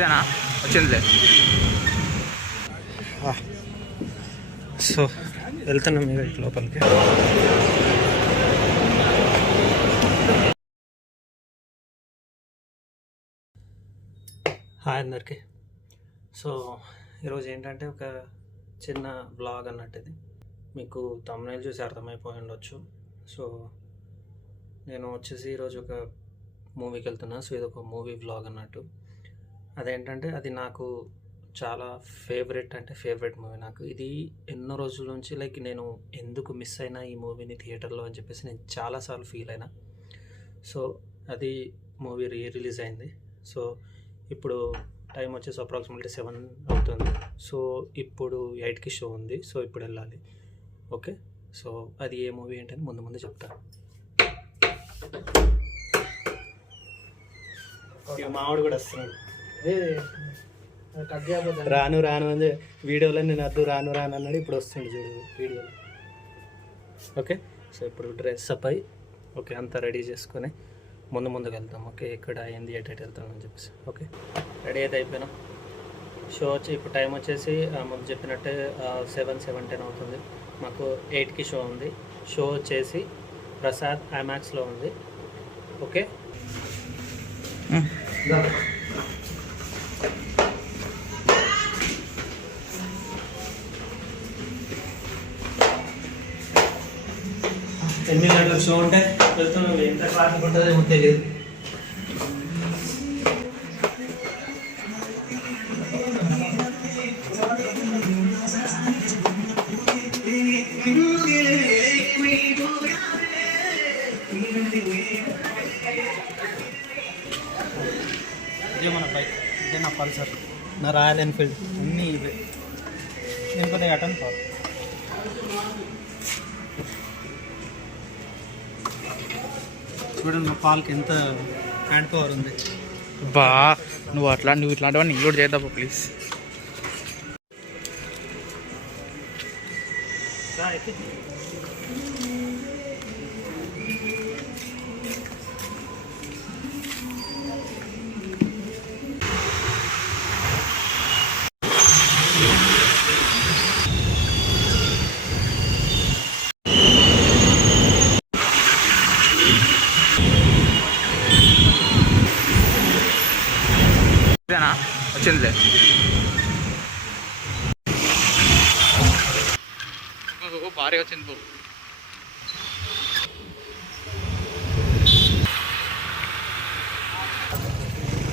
వచ్చిందిలే. సో వెళ్తున్నాం మీరు ఇటు లోపలికి. హాయ్ అందరికీ. సో ఈరోజు ఏంటంటే ఒక చిన్న బ్లాగ్ అన్నట్టు. ఇది మీకు thumbnail చూసి అర్థమైపోయి ఉండొచ్చు. సో నేను వచ్చేసి ఈరోజు ఒక మూవీకి వెళ్తున్నా. సో ఇది ఒక మూవీ వ్లాగ్ అన్నట్టు. అదేంటంటే అది నాకు చాలా ఫేవరెట్ మూవీ. నాకు ఇది ఎన్నో రోజుల నుంచి నేను ఎందుకు మిస్ అయినా ఈ మూవీని థియేటర్లో అని చెప్పేసి నేను చాలాసార్లు ఫీల్ అయినా. సో అది మూవీ రిలీజ్ అయింది. సో ఇప్పుడు టైం వచ్చేసి అప్రాక్సిమేట్లీ 7 అవుతుంది. సో ఇప్పుడు 8కి షో ఉంది. సో ఇప్పుడు వెళ్ళాలి. ఓకే, సో అది ఏ మూవీ ఏంటని ముందు చెప్తాను. మావాడు కూడా వస్తున్నాడు. రాను అని వీడియోలో నేను రాను అన్నాడు. ఇప్పుడు వస్తుంది చూడు వీడియోలో. ఓకే, సో ఇప్పుడు డ్రెస్ అప్ అయ్యి ఓకే అంతా రెడీ చేసుకొని ముందుకు వెళ్తాం. ఓకే, ఇక్కడ ఏంది ఎటు వెళ్తాం అని చెప్పేసి. ఓకే, రెడీ అయితే అయిపోయినాం. షో వచ్చి ఇప్పుడు టైం వచ్చేసి ముందు చెప్పినట్టే 7:10 అవుతుంది. మాకు 8కి షో ఉంది. షో వచ్చేసి ప్రసాద్ ఐమాక్స్లో ఉంది. ఓకే, ఎన్ని గంటలకు షో ఉంటే వెళ్తున్నాం. ఎంత ట్రాఫిక్ ఉంటుందో ఏమో తెలియదు. ఇదే మన బైక్, ఇదే నా పల్సర్, నా రాయల్ ఎన్ఫీల్డ్, అన్నీ ఇవే. నేను కొద్దిగా అటెండ్ కాదు. చూడండి మా పాలకి ఎంత హ్యాండ్ పవర్ ఉంది. నువ్వు ఇట్లాంటివన్నీ ఇంక్లూడ్ చేద్దాం ప్లీజ్. వచ్చిందిలే. భారీ వచ్చింది.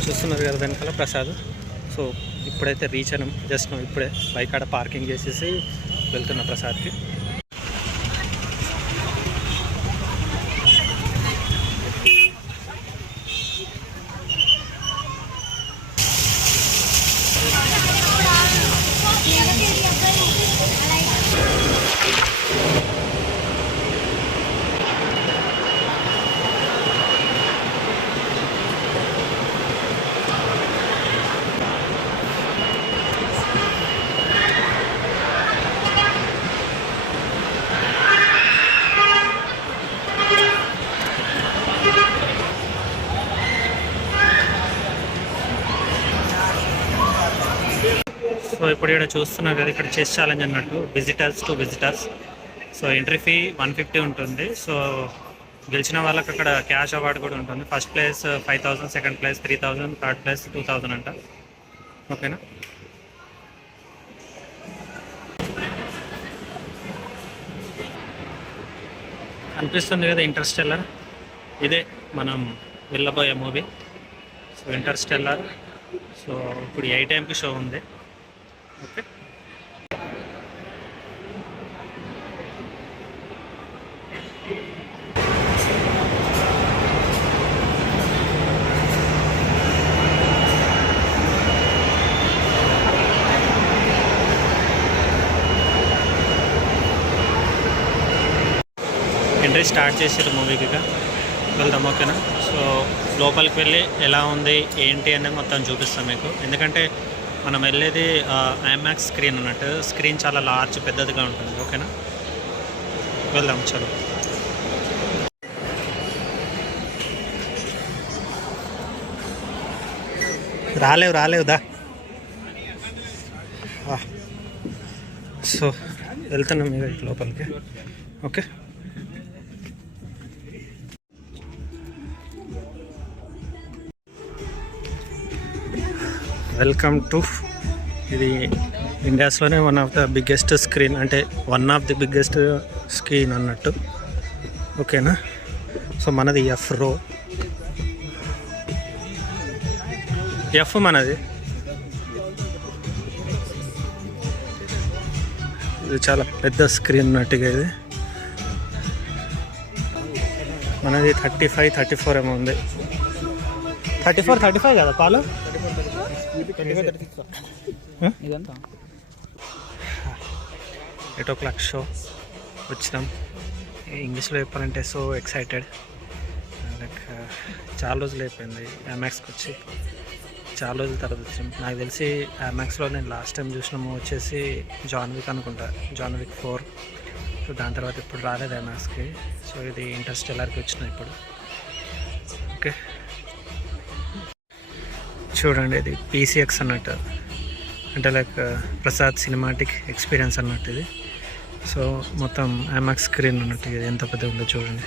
చూస్తున్నారు కదా వెనకాల ప్రసాద్. సో ఇప్పుడైతే రీచ్ అయినాం. జస్ట్ ఇప్పుడే బైక్ ఆడ పార్కింగ్ చేసేసి వెళ్తున్నా ప్రసాద్కి. సో ఇప్పుడు ఇక్కడ చూస్తున్నారు కదా, ఇక్కడ చెస్ ఛాలెంజ్ అన్నట్టు, visitors to visitors. So entry fee 150 ఉంటుంది. సో గెలిచిన వాళ్ళకి అక్కడ క్యాష్ అవార్డు కూడా ఉంటుంది. First place 5,000, second place 3,000, third place 2,000 అంట. ఓకేనా? అనిపిస్తుంది కదా ఇంటర్స్టెల్లర్. ఇదే మనం వెళ్ళబోయే మూవీ. So Interstellar. సో ఇప్పుడు 8 AM షో ఉంది. ఓకే, ఎంట్రీ స్టార్ట్ చేసారు మూవీకి. వెళ్దాం. ఓకేనా? సో లోపలికి వెళ్ళి ఎలా ఉంది ఏంటి అనేది మొత్తం చూపిస్తాం మీకు. ఎందుకంటే మనం వెళ్ళేది ఐమాక్స్ స్క్రీన్ అన్నట్టు. స్క్రీన్ చాలా లార్జ్, పెద్దదిగా ఉంటుంది. ఓకేనా? వెళ్దాం. చలో. రాలేవు దా. సో వెళ్తున్నాం ఇక లోపలికి. ఓకే, వెల్కమ్ టు, ఇది ఇండియాస్లోనే one of the biggest screen, అంటే one of the biggest screen అన్నట్టు. ఓకేనా? సో మనది ఎఫ్ రో, ఎఫ్ మనది. ఇది చాలా పెద్ద స్క్రీన్ అన్నట్టుగా. ఇది మనది 34 ఏమో ఉంది. 34 కదా పాలు. 8 o'clock షో వచ్చినాం. ఇంగ్లీష్లో చెప్పాలంటే సో ఎక్సైటెడ్. లైక్ చాలా రోజులు అయిపోయింది ఐమాక్స్కి వచ్చి, చాలా రోజుల తర్వాత వచ్చాం. నాకు తెలిసి ఐమాక్స్లో నేను లాస్ట్ టైం చూసినాము వచ్చేసి జాన్ విక్ అనుకుంటా, జాన్ విక్ 4. సో దాని తర్వాత ఇప్పుడు రాలేదు ఐమాక్స్కి. సో ఇది ఇంటర్స్టెల్లార్కి వచ్చిన ఇప్పుడు. ఓకే, చూడండి, ఇది PCX అన్నట్టు, అంటే లైక్ ప్రసాద్ సినిమాటిక్ ఎక్స్పీరియన్స్ అన్నట్టు ఇది. సో మొత్తం ఐమాక్స్ స్క్రీన్ అన్నట్టు. ఇది ఎంత పెద్దగా ఉందో చూడండి.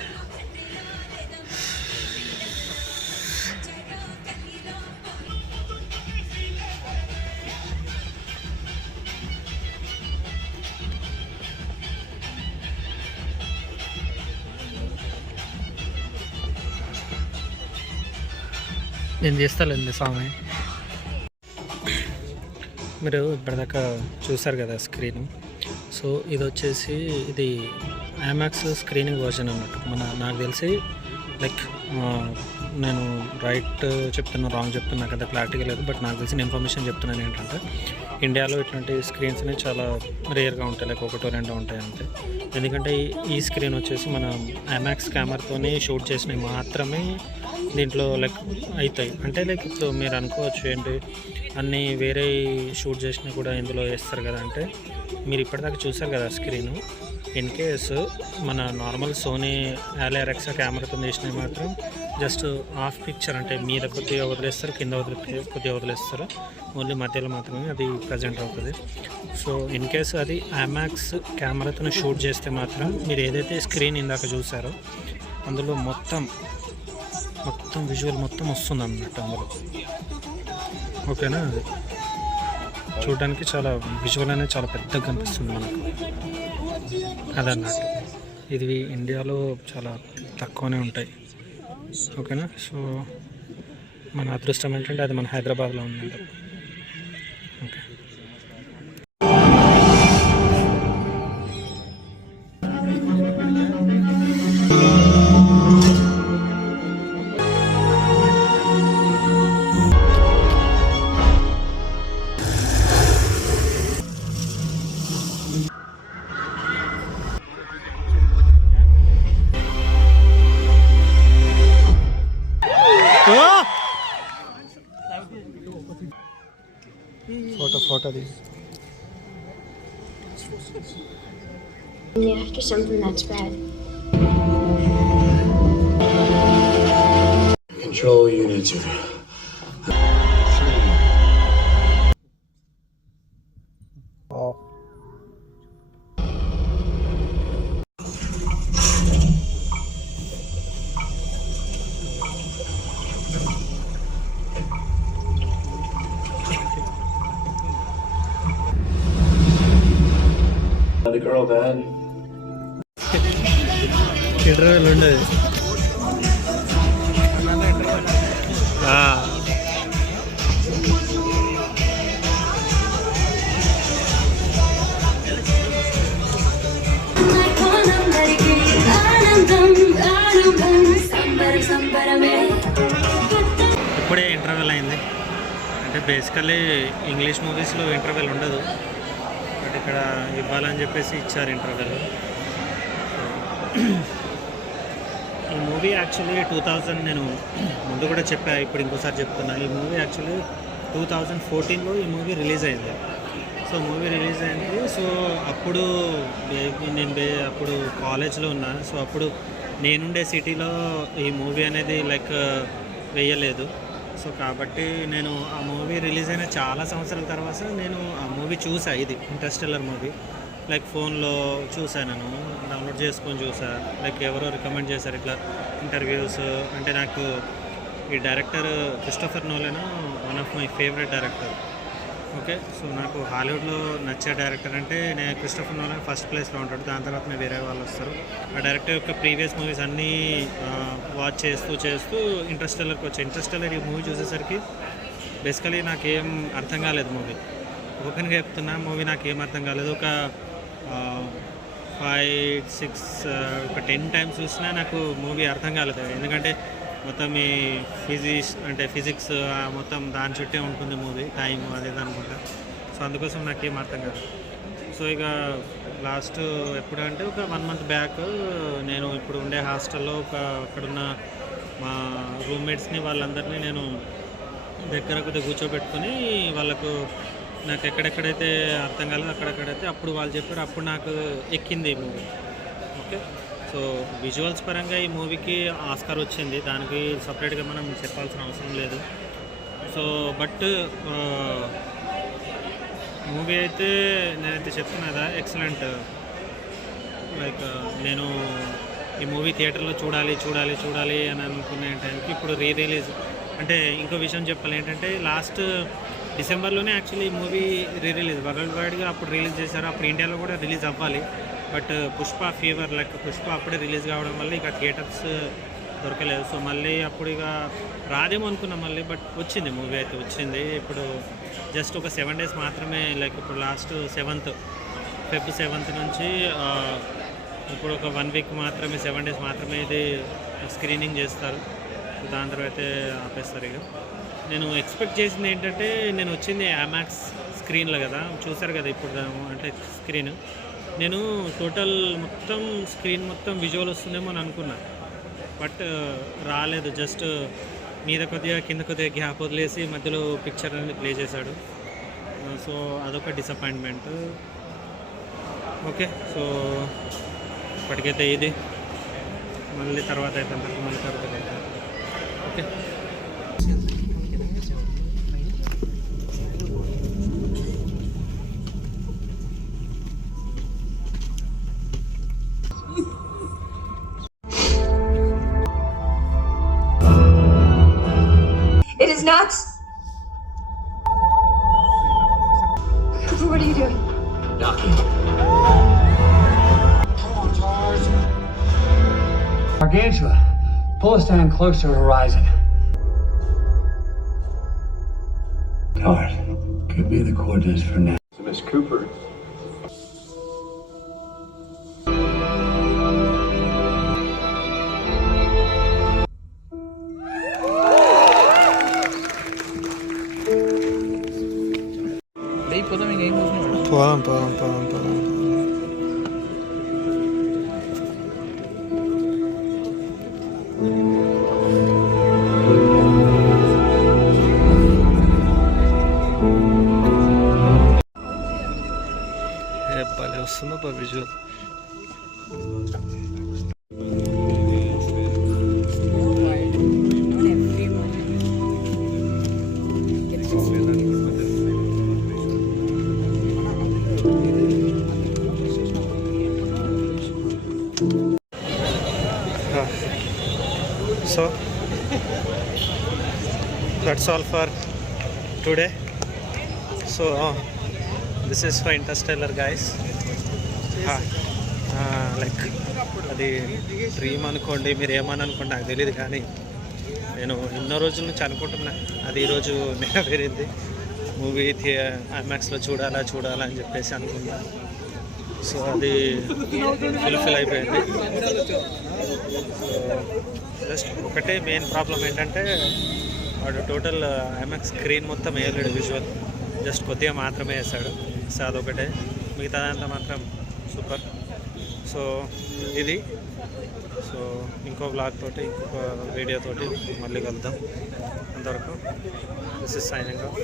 నేను చేస్తానండి స్వామి. మీరు ఇప్పటిదాకా చూసారు కదా స్క్రీన్. సో ఇది వచ్చేసి ఇది ఐమాక్స్ స్క్రీనింగ్ వర్షన్ అన్నట్టు. నాకు తెలిసి లైక్ నేను రైట్ చెప్తున్నా రాంగ్ చెప్తున్నా కదా క్లారిటీగా లేదు, బట్ నాకు తెలిసిన ఇన్ఫర్మేషన్ చెప్తున్నాను ఏంటంటే ఇండియాలో ఇట్లాంటి స్క్రీన్స్ అనేవి చాలా రేర్గా ఉంటాయి, లైక్ 1-2 ఉంటాయి అంతే. ఎందుకంటే ఈ స్క్రీన్ వచ్చేసి మన ఐమాక్స్ కెమెరాతోనే షూట్ చేసినవి మాత్రమే దీంట్లో లైక్ అవుతాయి. అంటే లైక్ ఇప్పుడు మీరు అనుకోవచ్చు ఏంటి అన్నీ వేరే షూట్ చేసినవి కూడా ఇందులో వేస్తారు కదా. అంటే మీరు ఇప్పటిదాకా చూసారు కదా స్క్రీను. ఇన్ కేసు మన నార్మల్ సోనీ ALEXA కెమెరాతో తీసినవి మాత్రం జస్ట్ హాఫ్ పిక్చర్, అంటే మీద కొద్దిగా వదిలేస్తారు, కింద కొద్దిగా వదిలేస్తారు, ఓన్లీ మధ్యలో మాత్రమే అది ప్రజెంట్ అవుతుంది. సో ఇన్ కేసు అది ఐమాక్స్ కెమెరాతో షూట్ చేస్తే మాత్రం మీరు ఏదైతే స్క్రీన్ ఇందాక చూసారో అందులో మొత్తం విజువల్ మొత్తం వస్తుంది అన్నట్టు అందులో. ఓకేనా? అది చూడడానికి చాలా విజువల్ అనేది చాలా పెద్దగా కనిపిస్తుంది మనకు, అదన్నట్టు. ఇది ఇండియాలో చాలా తక్కువనే ఉంటాయి. ఓకేనా? సో మన అదృష్టం ఏంటంటే అది మన హైదరాబాద్లో ఉందంట. ఓకే, ఫోటో తీసి after something that's bad. Control unit 2. The girl bad. Interval ఉండదు. ఇప్పుడే ఇంటర్వెల్ అయింది. అంటే బేసికల్లీ ఇంగ్లీష్ మూవీస్లో ఇంటర్వెల్ ఉండదు, బట్ ఇక్కడ ఇవ్వాలని చెప్పేసి ఇచ్చారు ఇంటర్వెల్. ఈ మూవీ యాక్చువల్లీ 2000, నేను ముందు కూడా చెప్పా, ఇప్పుడు ఇంకోసారి చెప్తున్నా. ఈ మూవీ యాక్చువల్లీ 2014లో ఈ మూవీ రిలీజ్ అయింది. సో మూవీ రిలీజ్ అయింది. సో అప్పుడు అప్పుడు కాలేజ్లో ఉన్నా. సో అప్పుడు నేనుండే సిటీలో ఈ మూవీ అనేది లైక్ వేయలేదు. సో కాబట్టి నేను ఆ మూవీ రిలీజ్ అయిన చాలా సంవత్సరాల తర్వాత నేను ఆ మూవీ చూసా. ఇది ఇంటర్స్టెల్లర్ మూవీ లైక్ ఫోన్లో చూసాను, నేను డౌన్లోడ్ చేసుకొని చూసా. లైక్ ఎవరో రికమెండ్ చేశారు ఇట్లా ఇంటర్వ్యూస్. అంటే నాకు ఈ director Christopher Nolan one of my favourite director. Okay, so నాకు హాలీవుడ్లో నచ్చే డైరెక్టర్ అంటే నేను క్రిస్టోఫర్ నోలన్ ఫస్ట్ ప్లేస్లో ఉంటాడు. దాని తర్వాత వేరే వాళ్ళు వస్తారు. ఆ డైరెక్టర్ యొక్క ప్రీవియస్ మూవీస్ అన్నీ వాచ్ చేస్తూ ఇంటర్స్టెల్లర్కి వచ్చాయి. ఇంటర్స్టెల్లర్ ఈ మూవీ చూసేసరికి బేసికలీ నాకేం అర్థం కాలేదు మూవీ. ఓపెన్గా చెప్తున్నా, మూవీ నాకేం అర్థం కాలేదు. ఒక 10 టైమ్స్ చూసినా నాకు మూవీ అర్థం కాలేదు. ఎందుకంటే మొత్తం ఈ ఫిజిక్స్ మొత్తం దాని చుట్టే ఉంటుంది మూవీ, టైం అదే అనుకుంటా. సో అందుకోసం నాకేం అర్థం కాదు. సో ఇక లాస్ట్ ఎప్పుడంటే ఒక 1 month బ్యాక్ నేను ఇప్పుడు ఉండే హాస్టల్లో అక్కడున్న మా రూమ్మేట్స్ని వాళ్ళందరినీ నేను దగ్గర కొద్దిగా కూర్చోబెట్టుకొని వాళ్ళకు నాకు ఎక్కడెక్కడైతే అర్థం కాలేదు అక్కడెక్కడైతే అప్పుడు వాళ్ళు చెప్పారు. అప్పుడు నాకు ఎక్కింది ఈ మూవీ. ఓకే, సో విజువల్స్ పరంగా ఈ మూవీకి ఆస్కార్ వచ్చింది. దానికి సపరేట్గా మనం చెప్పాల్సిన అవసరం లేదు. సో బట్ మూవీ అయితే నేనైతే చెప్తున్నా ఎక్సలెంట్. లైక్ నేను ఈ మూవీ థియేటర్లో చూడాలి అని అనుకునే టైంకి ఇప్పుడు రిలీజ్. అంటే ఇంకో విషయం చెప్పాలి ఏంటంటే లాస్ట్ డిసెంబర్లోనే యాక్చువల్లీ ఈ మూవీ రిలీజ్ వరల్డ్ వైడ్గా అప్పుడు రిలీజ్ చేశారు. అప్పుడు ఇండియాలో కూడా రిలీజ్ అవ్వాలి. But Pushpa fever like Pushpa అప్పుడే రిలీజ్ కావడం వల్ల ఇక థియేటర్స్ దొరకలేదు. సో మళ్ళీ అప్పుడు ఇక రాదేమో అనుకున్నాం మళ్ళీ, బట్ వచ్చింది మూవీ అయితే వచ్చింది. ఇప్పుడు జస్ట్ ఒక 7 days మాత్రమే, లైక్ ఇప్పుడు లాస్ట్ Feb 7th నుంచి ఇప్పుడు ఒక 1 week మాత్రమే, 7 days మాత్రమే ఇది స్క్రీనింగ్ చేస్తారు. దాని తర్వాత అయితే ఆపేస్తారు. ఇక నేను ఎక్స్పెక్ట్ చేసింది ఏంటంటే నేను వచ్చింది ఐమాక్స్ స్క్రీన్లో కదా, చూసారు కదా ఇప్పుడు అంటే స్క్రీన్. నేను టోటల్ స్క్రీన్ మొత్తం విజువల్ వస్తుందేమో అని అనుకున్నా, బట్ రాలేదు. జస్ట్ మీద కొద్దిగా కింద కొద్దిగా గ్యాప్ వదిలేసి మధ్యలో పిక్చర్ అనేది ప్లే చేశాడు. సో అదొక డిసప్పాయింట్మెంట్. ఓకే, సో ఇప్పటికైతే ఇది మళ్ళీ తర్వాత అయితే okay. It is not. What are you doing? Knocking. Come on, Tars. Gargantua, pull us down close to the horizon. Tars, give me the coordinates for now. So Miss Cooper, పోదాం ఇంకేం పోతున్నాడు. పోదాం. భలే వస్తుందో visual. So that's all for today. So this is for Interstellar, guys. Like అది dream అనుకోండి, మీరు ఏమని అనుకోండి నాకు తెలియదు, కానీ నేను ఎన్నో రోజుల నుంచి అనుకుంటున్నా. అది ఈరోజు నెరవేరింది. మూవీ ఐమాక్స్లో చూడాలా అని చెప్పేసి అనుకున్నా. సో అది ఫుల్ఫిల్ అయిపోయింది. జస్ట్ ఒకటే మెయిన్ ప్రాబ్లం ఏంటంటే వాడు టోటల్ ఐమాక్స్ స్క్రీన్ మొత్తం వేయలేడు విజువల్, జస్ట్ కొద్దిగా మాత్రమే వేస్తాడు. సో అదొకటే, మిగతాదంతా మాత్రం సూపర్. సో ఇది, సో ఇంకో వ్లాగ్ తోటి ఇంకొక వీడియో తోటి మళ్ళీ కలుద్దాం. అంతవరకు దిస్ ఇస్ సైనింగ్ ఆఫ్.